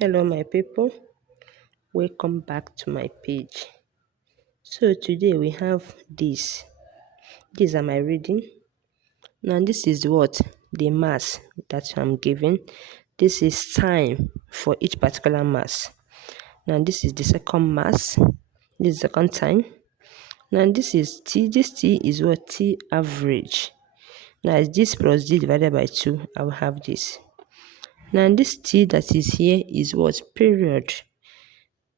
Hello my people, welcome back to my page. So today we have this. These are my reading. Now this is what the mass that I'm giving. This is time for each particular mass. Now this is the second mass. This is the second time. Now this is T. This T is what T average. Now as this plus D divided by 2, I will have this. Now this T that is here is what period.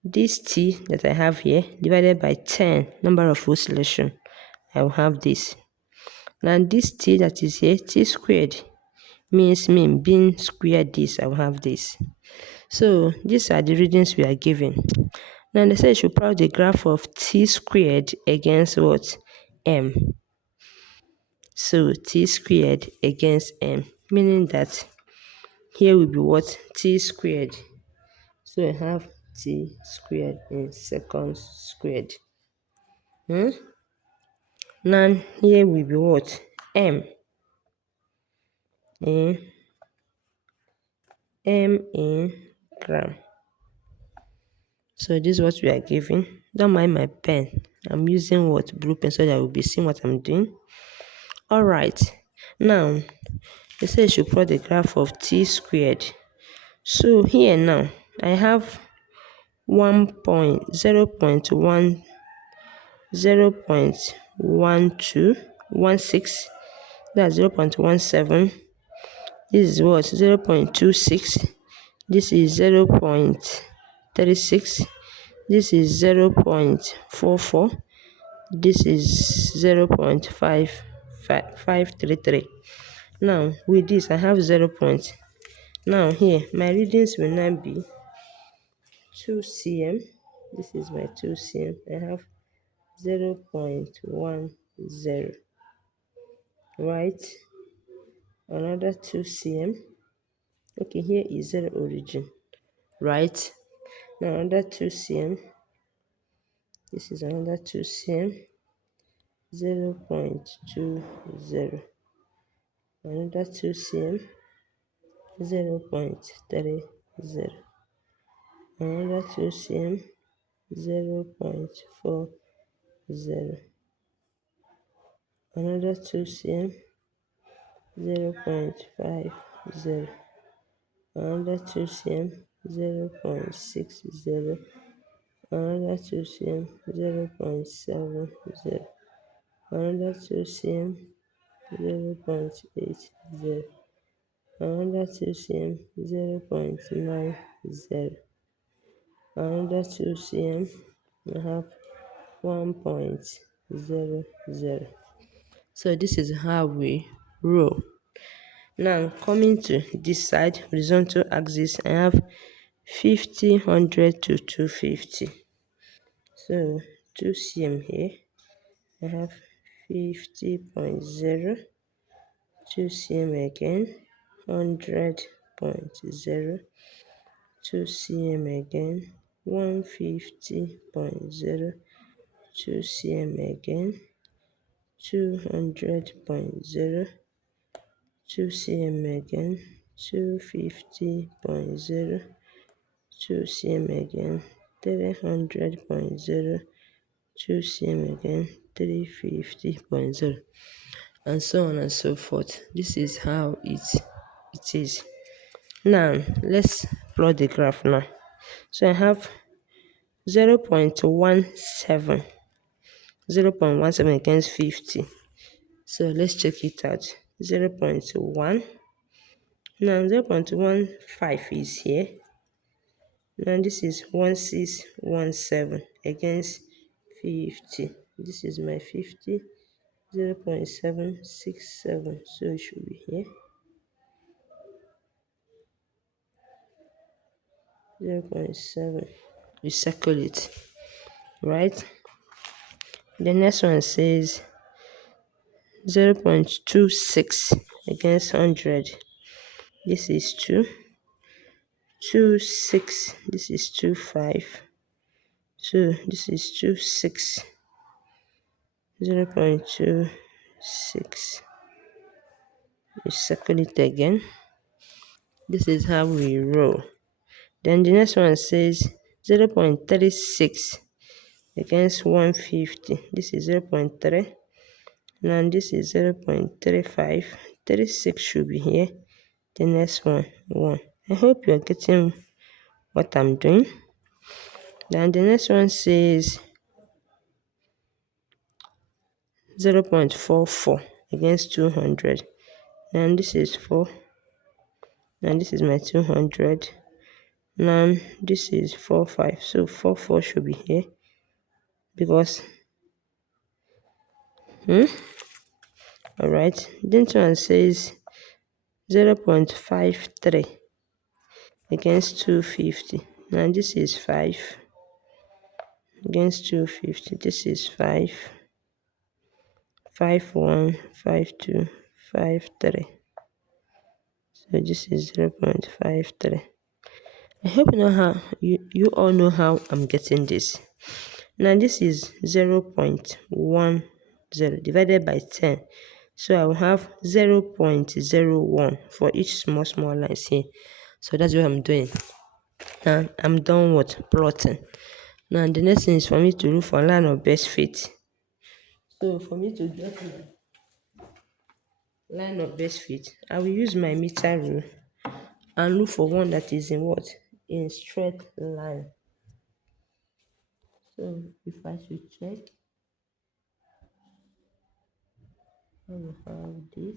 This T that I have here divided by 10 number of row selection, I will have this. Now this T that is here, T squared, means mean being squared this, I will have this. So these are the readings we are given. Now they say you should plot the graph of T squared against what? M. So T squared against M, meaning that here will be what? T squared. So I have T squared in seconds squared. Now here will be what? M in gram. So this is what we are giving. Don't mind my pen. I'm using what? Blue pen, so that I will be seeing what I'm doing. Alright. Now they say you should plot the graph of T squared. So here now I have 1.0.1 0.1216, that's 0.17. This is what? 0.26. This is 0.36. This is 0.44. This is 0.5533. Now with this I have 0 point. Now here my readings will now be 2 cm. This is my 2 cm. I have 0.10, right? Another 2 cm. Okay, here is 0 origin, right? Now another 2 cm. This is another 2 cm. 0.20. Another 2 cm. 0.30. Another 2 cm. 0.40. Another 2 cm. 0.50. Another 2 cm. 0.60. Another 2 cm. 0.70. Another 2 cm. 0.80. Another 2 cm. 0.90. Another 2 cm. I have 1.00. So this is how we roll. Now coming to this side, horizontal axis, I have 50, 100 to 250. So 2 cm here, I have 50.0. 2 cm again, 100.0. 2 cm again, 150.0. 2 cm again, 200.0. 2 cm again, 250.0. 2 cm again, 300.0. 2 cm again, 350.0, and so on and so forth. This is how it is. Now let's plot the graph now. So I have 0.17 against 50. So let's check it out. 0.1. Now 0.15 is here. Now this is 1617 against 50. This is my 50. 0.767. So it should be here. 0.7. We circle it, right? The next one says 0.26 against 100. This is 2. 2.6. This is 2.5. So this is 2.6. 0.26. We circle it again. This is how we roll. Then the next one says 0.36 against 150. This is 0.3. Now this is 0.35. 36 should be here. The next one, 1. I hope you're getting what I'm doing. Then the next one says 0.44 against 200. And this is 4. And this is my 200. Now this is 4, 5. So 4, 4 should be here. Because, alright. This one says 0.53 against 250. Now this is 5 against 250. This is 5. 5, 1, 5, 2, 5, 3. So this is 0.53. I hope you know how you all know how I'm getting this. Now this is 0.10 divided by 10. So I will have 0.01 for each small lines here. So that's what I'm doing. Now I'm done with plotting. Now the next thing is for me to look for line of best fit. So for me to get line of best fit, I will use my meter rule and look for one that is in what? In straight line. So if I should check, I will have this.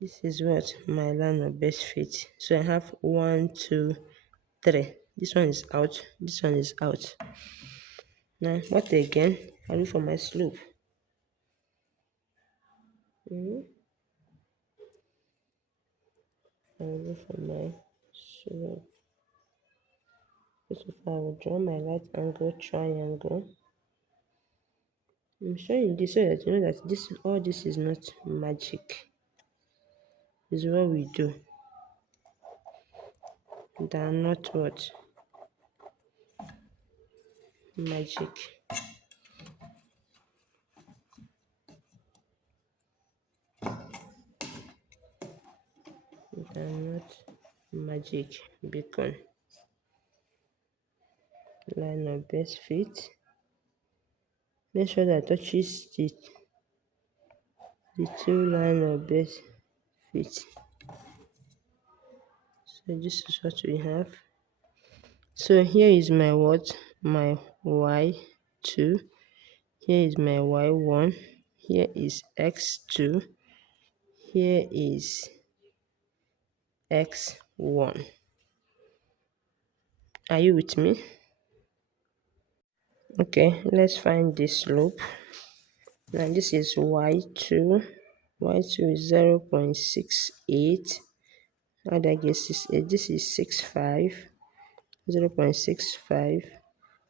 This is what my line of best fit. So I have 1, 2, 3. This one is out. This one is out. Now what again? I look for my slope. I look for my slope. First of all, I will draw my right angle triangle. I'm showing this so that you know that all this is not magic. This is what we do. They are not what? Magic. They are not magic. Beacon. Line of best fit. Make sure that touches the two line of best fit. So this is what we have. So here is my what? My y2. Here is my y1. Here is x2. Here is x1. Are you with me? Okay, let's find this slope. Now this is y2. Y2 is 0.68. How do I get 68? This is 65. 0.65.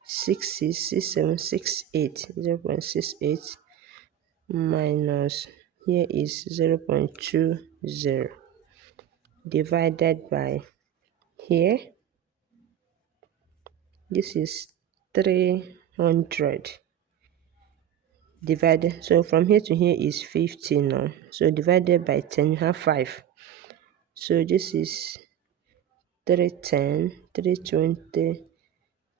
66, 67, 68. 0.68 minus here is 0.20 divided by here. This is 300 divided. So from here to here is 50 now. So divided by 10, you have 5. So this is 310, 320,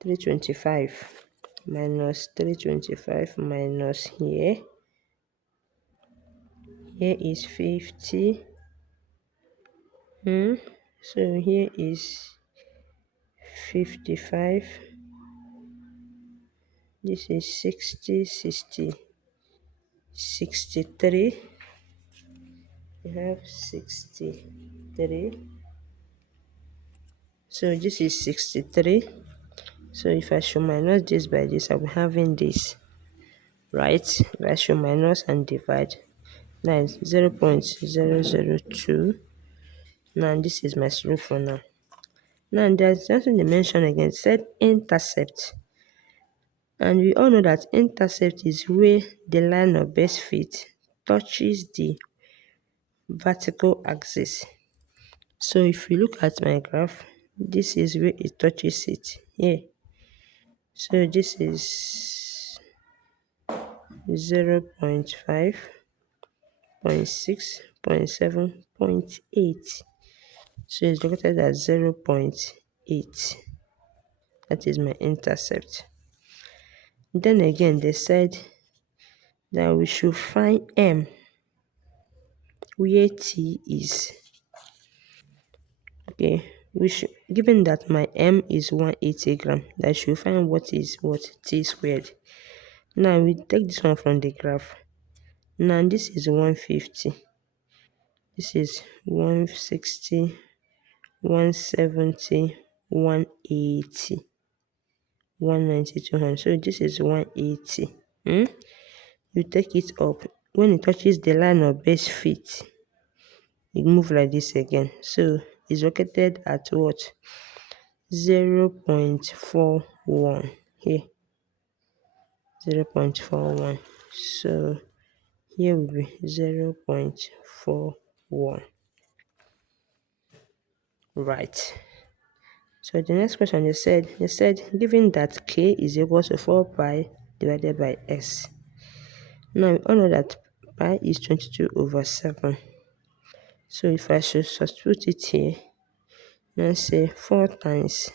325 minus 325 minus here. Here is 50. So here is 55. This is 60, 60, 63. We have 63. So this is 63. So if I should minus this by this, I'll be having this, right? If I should minus and divide, now it's 0.002. Now this is my slope for now. Now there's something they mentioned again, it said intercept. And we all know that intercept is where the line of best fit touches the vertical axis. So if you look at my graph, this is where it touches it here. So this is 0.5, 0.6, 0.7, 0.8. So it's located at 0.8. That is my intercept. Then again, they said that we should find M where T is. Okay, we should, given that my M is 180 gram, that I should find what is what T squared. Now we take this one from the graph. Now this is 150. This is 160, 170, 180, 190, 200. So this is 180. You take it up. When it touches the line of base fit, it move like this again. So it's located at what? 0.41 here. 0.41. So here will be 0.41. Right. So the next question they said given that k is equal to 4 pi divided by s. Now we all know that pi is 22 over 7. So if I should substitute it here, let's say 4 times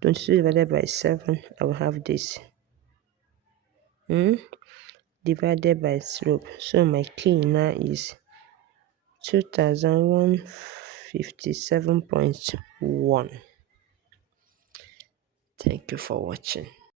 22 divided by 7, I will have this. Divided by slope. So my k now is 2157.1. Thank you for watching.